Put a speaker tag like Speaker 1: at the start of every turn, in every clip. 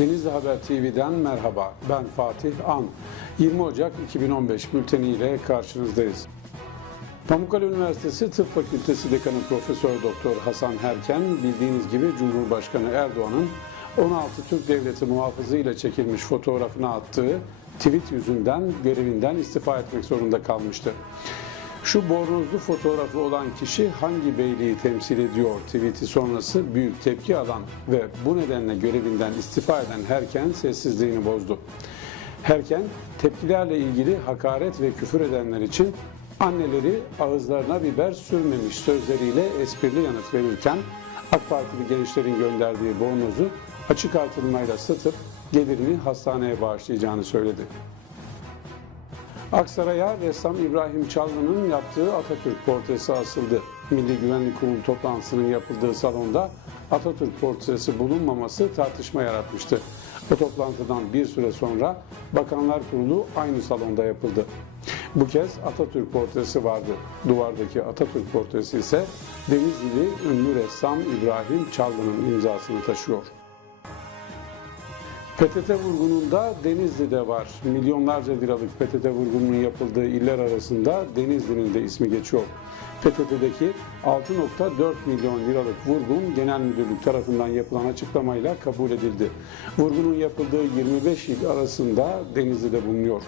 Speaker 1: Denizli Haber TV'den merhaba. Ben Fatih An. 20 Ocak 2015 bülteniyle karşınızdayız. Pamukkale Üniversitesi Tıp Fakültesi Dekanı Profesör Doktor Hasan Herken bildiğiniz gibi Cumhurbaşkanı Erdoğan'ın 16 Türk Devleti muhafızı ile çekilmiş fotoğrafına attığı tweet yüzünden görevinden istifa etmek zorunda kalmıştı. Şu bornozlu fotoğrafı olan kişi hangi beyliği temsil ediyor tweeti sonrası büyük tepki alan ve bu nedenle görevinden istifa eden Herken sessizliğini bozdu. Herken tepkilerle ilgili hakaret ve küfür edenler için anneleri ağızlarına biber sürmemiş sözleriyle esprili yanıt verirken AK Partili gençlerin gönderdiği bornozu açık artırmayla satıp gelirini hastaneye bağışlayacağını söyledi. Aksaray'a ressam İbrahim Çalgın'ın yaptığı Atatürk portresi asıldı. Milli Güvenlik Kurulu toplantısının yapıldığı salonda Atatürk portresi bulunmaması tartışma yaratmıştı. O toplantıdan bir süre sonra Bakanlar Kurulu aynı salonda yapıldı. Bu kez Atatürk portresi vardı. Duvardaki Atatürk portresi ise Denizlili ünlü ressam İbrahim Çalgın'ın imzasını taşıyor. PTT vurgununda Denizli'de var. Milyonlarca liralık PTT vurgununun yapıldığı iller arasında Denizli'nin de ismi geçiyor. PTT'deki 6.4 milyon liralık vurgun genel müdürlük tarafından yapılan açıklamayla kabul edildi. Vurgunun yapıldığı 25 il arasında Denizli'de bulunuyor.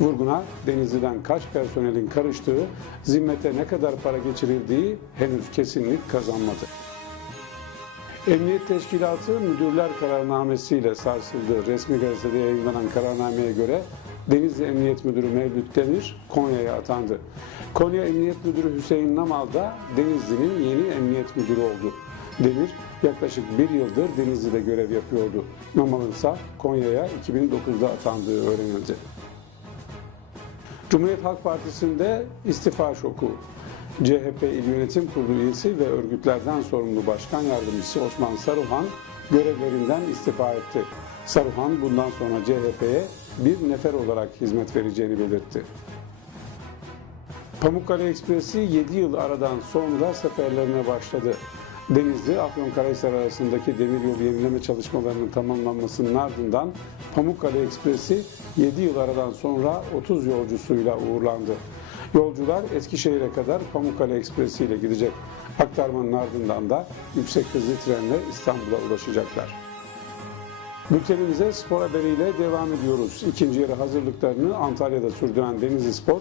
Speaker 1: Vurguna Denizli'den kaç personelin karıştığı, zimmete ne kadar para geçirildiği henüz kesinlik kazanmadı. Emniyet Teşkilatı Müdürler Kararnamesiyle sarsıldı. Resmi gazetede yayınlanan kararnameye göre Denizli Emniyet Müdürü Mevlüt Demir Konya'ya atandı. Konya Emniyet Müdürü Hüseyin Namal da Denizli'nin yeni emniyet müdürü oldu. Demir yaklaşık bir yıldır Denizli'de görev yapıyordu. Namal'ın ise Konya'ya 2009'da atandığı öğrenildi. Cumhuriyet Halk Partisi'nde istifa şoku. CHP İl Yönetim Kurulu üyesi ve örgütlerden sorumlu Başkan Yardımcısı Osman Saruhan görevlerinden istifa etti. Saruhan bundan sonra CHP'ye bir nefer olarak hizmet vereceğini belirtti. Pamukkale Ekspresi 7 yıl aradan sonra seferlerine başladı. Denizli, Afyonkarahisar arasındaki demiryolu yenileme çalışmalarının tamamlanmasının ardından Pamukkale Ekspresi 7 yıl aradan sonra 30 yolcusuyla uğurlandı. Yolcular Eskişehir'e kadar Pamukkale Ekspresi ile gidecek. Aktarmanın ardından da yüksek hızlı trenle İstanbul'a ulaşacaklar. Bültenimize spor haberiyle devam ediyoruz. İkinci yarı hazırlıklarını Antalya'da sürdüren Denizli Spor,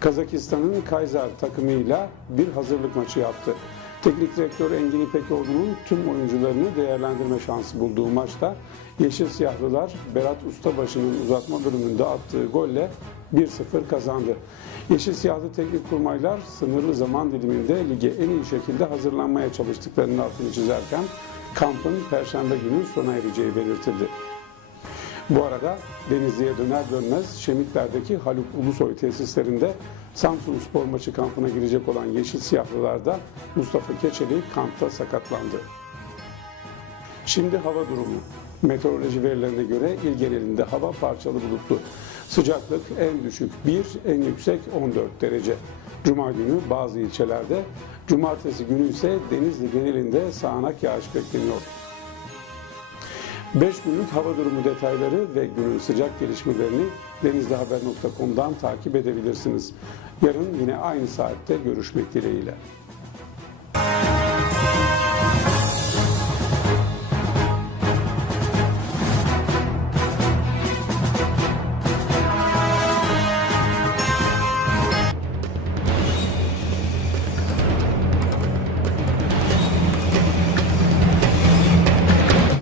Speaker 1: Kazakistan'ın Kayzer takımıyla bir hazırlık maçı yaptı. Teknik direktör Engin İpekoğlu'nun tüm oyuncularını değerlendirme şansı bulduğu maçta Yeşil Siyahlılar Berat Ustabaşı'nın uzatma bölümünde attığı golle 1-0 kazandı. Yeşil Siyahlı teknik kurmaylar sınırlı zaman diliminde lige en iyi şekilde hazırlanmaya çalıştıklarının altını çizerken kampın Perşembe günü sona ereceği belirtildi. Bu arada Denizli'ye döner dönmez Şemitler'deki Haluk Ulusoy tesislerinde Samsun Spor maçı kampına girecek olan Yeşil Siyahlılar'da Mustafa Keçeli kampta sakatlandı. Şimdi hava durumu. Meteoroloji verilerine göre il genelinde hava parçalı bulutlu. Sıcaklık en düşük 1, en yüksek 14 derece. Cuma günü bazı ilçelerde, cumartesi günü ise Denizli genelinde sağanak yağış bekleniyor. 5 günlük hava durumu detayları ve günün sıcak gelişmelerini denizlihaber.com'dan takip edebilirsiniz. Yarın yine aynı saatte görüşmek dileğiyle.